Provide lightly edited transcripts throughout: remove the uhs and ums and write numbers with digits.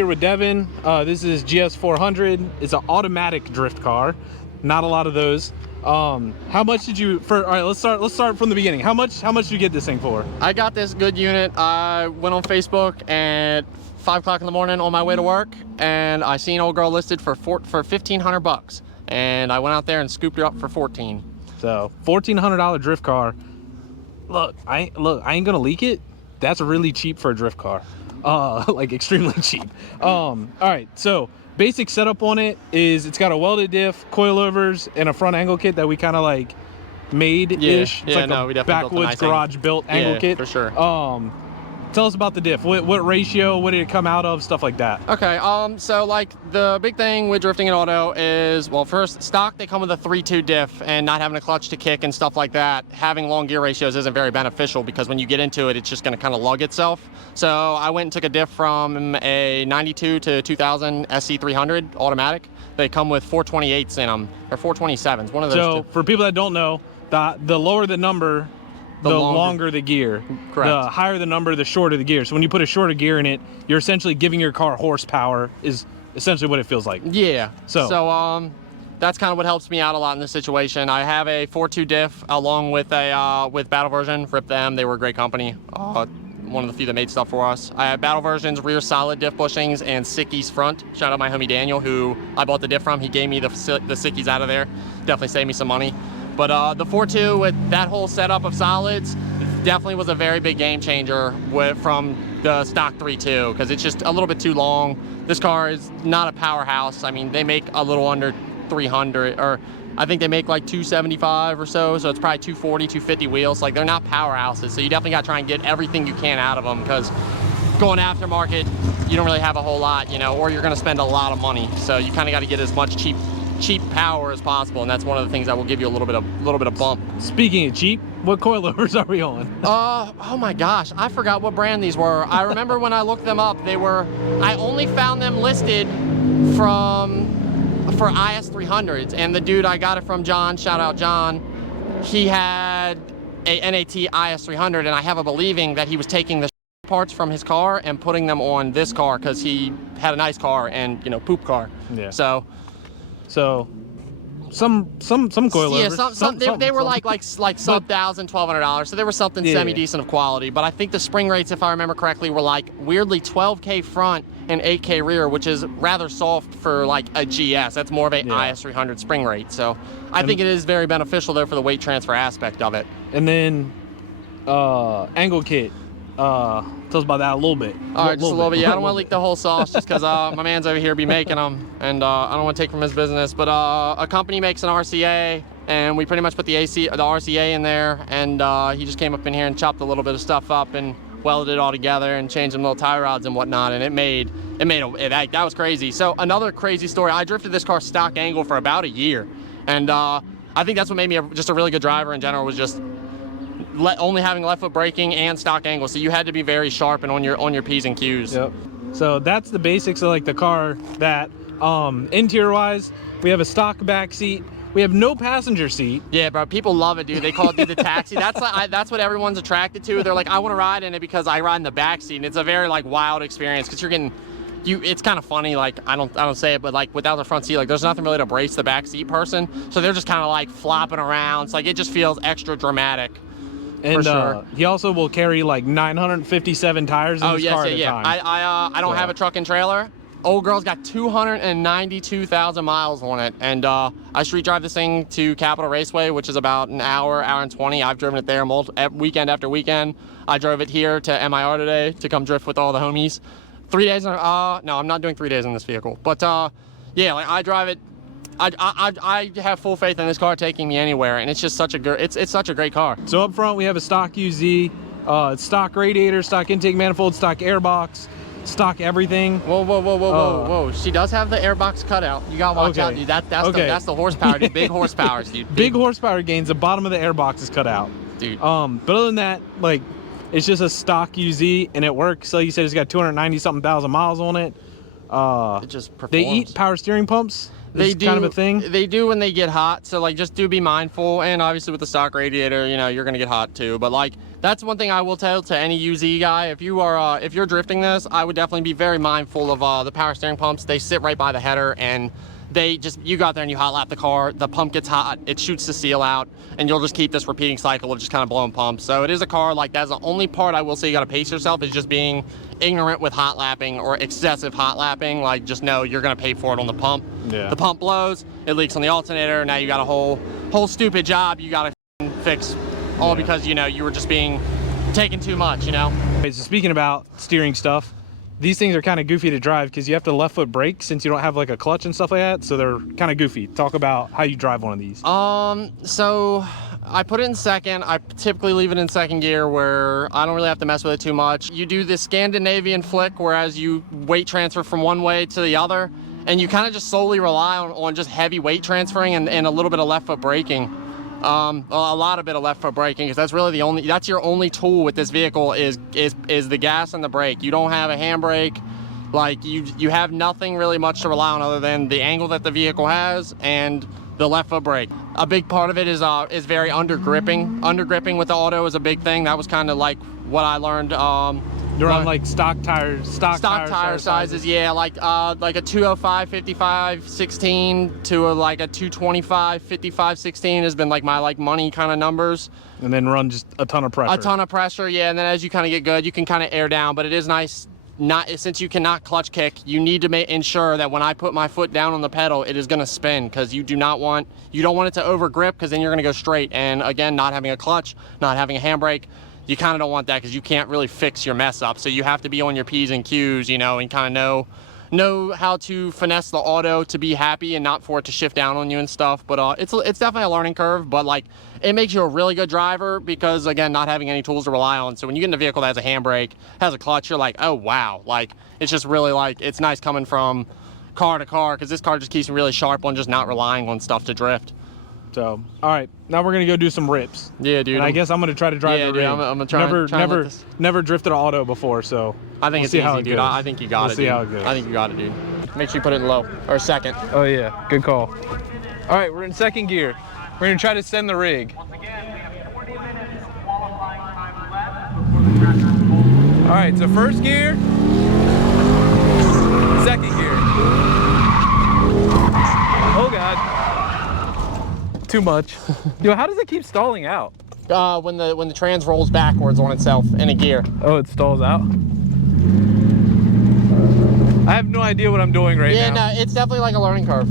here with Devin. This is GS400. It's an automatic drift car. Not a lot of those. How much did you, all right, let's start from the beginning. How much did you get this thing for? I got this good unit. I went on Facebook at 5 o'clock in the morning on my way to work, and I seen old girl listed for $1,500, and I went out there and scooped her up for 14. So $1,400 drift car. Look, I ain't gonna leak it. That's really cheap for a drift car. Like extremely cheap. All right, so basic setup on it is it's got a welded diff, coilovers, and a front angle kit that we kind of like made-ish. Yeah, it's like we a definitely backwoods garage built angle kit. For sure. Tell us about the diff. What ratio? What did it come out of? Stuff like that. Okay, so like the big thing with drifting in auto is, well, first, stock, they come with a 3.2 diff, and not having a clutch to kick and stuff like that. Having long gear ratios isn't very beneficial because when you get into it, it's just going to kind of lug itself. So I went and took a diff from a 92 to 2000 SC300 automatic. They come with 428s in them, or 427s, one of those So two. for people that don't know, the lower the number, the longer the gear. Correct. The higher the number, the shorter the gear. So when you put a shorter gear in it, you're essentially giving your car horsepower, is essentially what it feels like. Yeah. So that's kind of what helps me out a lot in this situation. I have a 4.2 diff along with a with Battle Version. Rip them. They were a great company. One of the few that made stuff for us. I have Battle Version's rear solid diff bushings and Sicky's front. Shout out my homie Daniel, who I bought the diff from. He gave me the Sicky's out of there. Definitely saved me some money. But the 4.2 with that whole setup of solids definitely was a very big game changer from the stock 3.2 because it's just a little bit too long. This car is not a powerhouse. I mean, they make a little under 300, or I think they make like 275 or so it's probably 240, 250 wheels. Like, they're not powerhouses, so you definitely got to try and get everything you can out of them because going aftermarket, you don't really have a whole lot, or you're going to spend a lot of money. So you kind of got to get as much cheap power as possible, and that's one of the things that will give you a little bit of bump. Speaking of cheap, what coilovers are we on? Oh my gosh, I forgot what brand these were. I remember when I looked them up, I only found them listed for IS300s, and the dude I got it from, John, shout out John, he had a NAT IS300, and I have a believing that he was taking the parts from his car and putting them on this car because he had a nice car and poop car. Yeah. So some coilovers. Yeah, they were like sub $1,000, $1,200. So they were something semi-decent of quality. But I think the spring rates, if I remember correctly, were like weirdly 12K front and 8K rear, which is rather soft for like a GS. That's more of a IS300 spring rate. So I think it is very beneficial though for the weight transfer aspect of it. And then angle kit. Tell us about that a little bit. All right, just a little bit. Yeah, I don't want to leak the whole sauce just because my man's over here be making them, and I don't want to take from his business. But a company makes an RCA, and we pretty much put the RCA in there, and he just came up in here and chopped a little bit of stuff up and welded it all together and changed some little tie rods and whatnot, and that was crazy. So another crazy story. I drifted this car stock angle for about a year, and I think that's what made me just a really good driver in general, was just only having left foot braking and stock angle, so you had to be very sharp and on your P's and Q's. Yep. So that's the basics of like the car. That interior wise, we have a stock back seat. We have no passenger seat. Yeah, bro, people love it, dude. They call it the taxi. That's what everyone's attracted to. They're like, I want to ride in it because I ride in the back seat, and it's a very like wild experience because you're getting. It's kind of funny, like I don't say it, but like without the front seat, like there's nothing really to brace the back seat person, so they're just kind of like flopping around. It's like it just feels extra dramatic. And sure. He also will carry like 957 tires in his car at a time. I don't have a truck and trailer. Old girl's got 292,000 miles on it, and I street drive this thing to Capitol Raceway, which is about an hour and 20. I've driven it there weekend after weekend. I drove it here to MIR today to come drift with all the homies. 3 days. No, I'm not doing 3 days in this vehicle, but yeah, like I drive it. I have full faith in this car taking me anywhere, and it's just such a great car. So up front we have a stock UZ, stock radiator, stock intake manifold, stock airbox, stock everything. Whoa. She does have the airbox cutout. You gotta watch out, dude. That's the horsepower, dude. Big horsepower, dude. Big horsepower gains. The bottom of the airbox is cut out, dude. But other than that, like, it's just a stock UZ and it works. So you said it's got 290 something thousand miles on it. It just performs. They eat power steering pumps. is kind of a thing? They do when they get hot. So like, just do be mindful. And obviously with the stock radiator, you know, you're gonna get hot too. But like, that's one thing I will tell to any UZ guy. If you're drifting this, I would definitely be very mindful of the power steering pumps. They sit right by the header, and you go out there and you hot lap the car, the pump gets hot, it shoots the seal out, and you'll just keep this repeating cycle of just kind of blowing pumps. So it is a car, like, that's the only part I will say you gotta pace yourself, is just being ignorant with hot lapping or excessive hot lapping. Like, just know you're gonna pay for it on the pump. Yeah. The pump blows, it leaks on the alternator, now you got a whole stupid job you gotta fix, all because, you know, you were just taking too much, you know? Okay, so speaking about steering stuff, these things are kind of goofy to drive because you have to left foot brake since you don't have like a clutch and stuff like that. So they're kind of goofy. Talk about how you drive one of these. So I put it in second. I typically leave it in second gear where I don't really have to mess with it too much. You do the Scandinavian flick, whereas you weight transfer from one way to the other, and you kind of just solely rely on just heavy weight transferring and a little bit of left foot braking. A lot of bit of left foot braking, because that's really that's your only tool with this vehicle is the gas and the brake. You don't have a handbrake. Like, you have nothing really much to rely on other than the angle that the vehicle has and the left foot brake. A big part of it is very under gripping. Under gripping with the auto is a big thing. That was kind of like what I learned. They're on like stock tire sizes, yeah, like a 205 55 16 to like a 225 55 16 has been like my money kind of numbers. And then run just a ton of pressure. A ton of pressure, yeah. And then as you kind of get good, you can kind of air down. But it is nice, since you cannot clutch kick, you need to ensure that when I put my foot down on the pedal, it is going to spin, because you don't want it to over grip, because then you're going to go straight. And again, not having a clutch, not having a handbrake, you kind of don't want that, because you can't really fix your mess up. So you have to be on your P's and Q's, you know, and kind of know how to finesse the auto to be happy and not for it to shift down on you and stuff. But it's definitely a learning curve, but like, it makes you a really good driver because, again, not having any tools to rely on. So when you get in a vehicle that has a handbrake, has a clutch, you're like, oh wow, like, it's just really like, it's nice coming from car to car, because this car just keeps me really sharp on just not relying on stuff to drift. So, all right, now we're gonna go do some rips. Yeah, dude. And I guess I'm gonna try to drive the rig. I'm gonna try. Never drifted an auto before, so I think it's easy, dude. I think you got it. We'll see how it goes. I think you got it, dude. Make sure you put it in low or second. Oh yeah, good call. All right, we're in second gear. We're gonna try to send the rig. Once again, we have 40 minutes qualifying time left. All right, so first gear, second gear. Oh God. Too much. Yo, how does it keep stalling out? When the trans rolls backwards on itself in a gear. Oh, it stalls out? I have no idea what I'm doing right now. Yeah, no, it's definitely like a learning curve.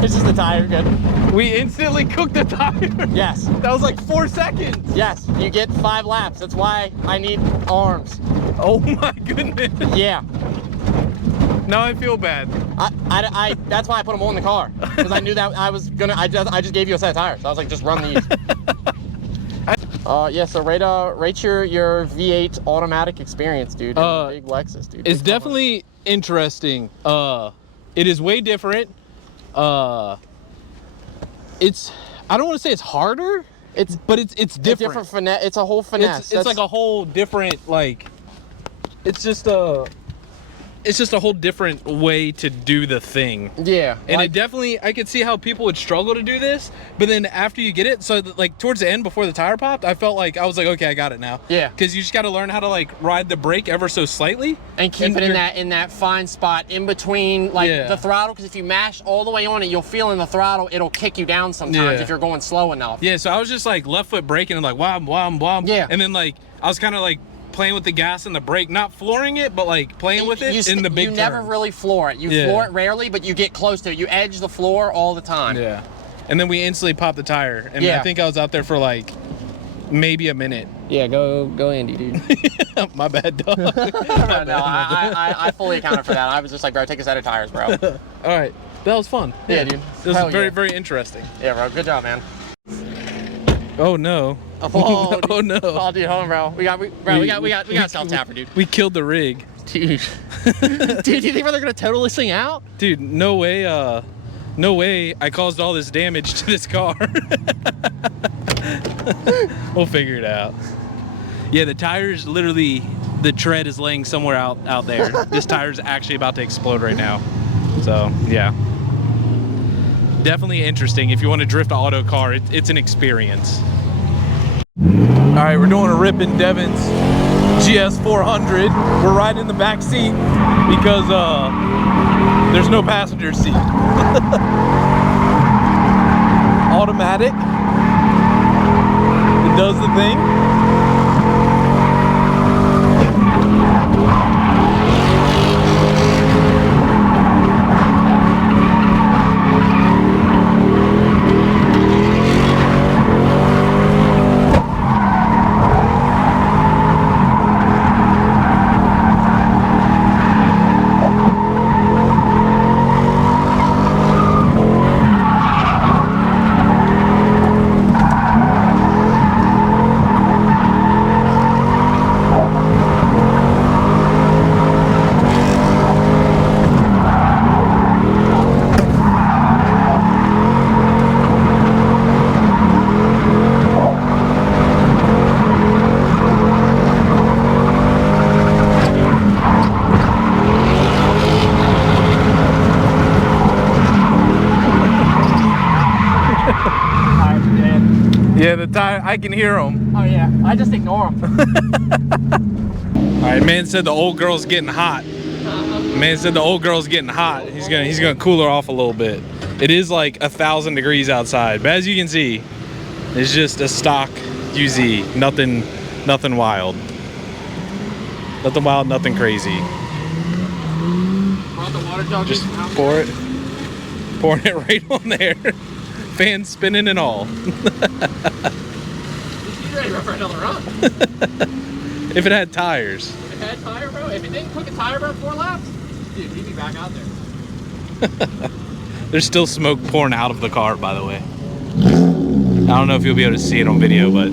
It's just the tire, good. We instantly cooked the tire. Yes. That was like 4 seconds. Yes, you get 5 laps. That's why I need arms. Oh my goodness. Yeah. Now I feel bad. That's why I put them on the car, because I knew that I was gonna. I just gave you a set of tires. So I was like, just run these. Yeah. So rate your V8 automatic experience, dude. Big Lexus, dude. It's definitely interesting. It is way different. It's, I don't want to say it's harder. But it's different. It's different finesse. It's a whole finesse. It's like a whole different, like, it's just a whole different way to do the thing. Yeah. And it definitely, I could see how people would struggle to do this, but then after you get it, so like towards the end before the tire popped, I felt like, I was like, okay, I got it now. Yeah. Because you just got to learn how to like ride the brake ever so slightly. And keep it in that fine spot in between like the throttle, because if you mash all the way on it, you'll feel in the throttle, it'll kick you down sometimes if you're going slow enough. Yeah, so I was just like left foot braking and like, wham, wham, wham. Yeah. And then like, I was kind of like, playing with the gas and the brake, not flooring it, but like playing with it in the big You never really floor it. You floor it rarely, but you get close to it. You edge the floor all the time. Yeah. and then we instantly popped the tire. And Yeah. I think I was out there for like maybe a minute. Yeah, go Andy, dude. My bad, dog. No, I fully accounted for that. I was just like, bro, take a set of tires, bro. All right, that was fun. Yeah, dude. This Hell was very, yeah. very interesting. Yeah, bro. Good job, man. Oh no. Oh, Oh no. Oh, dude, hold on, bro. We got a self tapper, dude. We killed the rig. Dude. Dude, do you think they're gonna total this thing out? Dude, no way. No way. I caused all this damage to this car. We'll figure it out. Yeah, the tires literally. The tread is laying somewhere out there. This tire's actually about to explode right now. So yeah. Definitely interesting. If you want to drift an auto car, it's an experience. All right, we're doing a rip in Devon's GS400. We're riding in the back seat because there's no passenger seat. Automatic. It does the thing. Yeah, the tire, I can hear them. Oh yeah, I just ignore them. All right, man said the old girl's getting hot. Man said the old girl's getting hot. He's gonna cool her off a little bit. It is like 1,000 degrees outside, but as you can see, it's just a stock UZ. Nothing wild. Nothing wild, nothing crazy. Brought the water jug. Just pour it. Pouring it right on there. Fan spinning and all. He's ready to go for another run. If it had tires. If it had tire, bro. If it didn't cook a tire about 4 laps, dude, he'd be back out there. There's still smoke pouring out of the car, by the way. I don't know if you'll be able to see it on video, but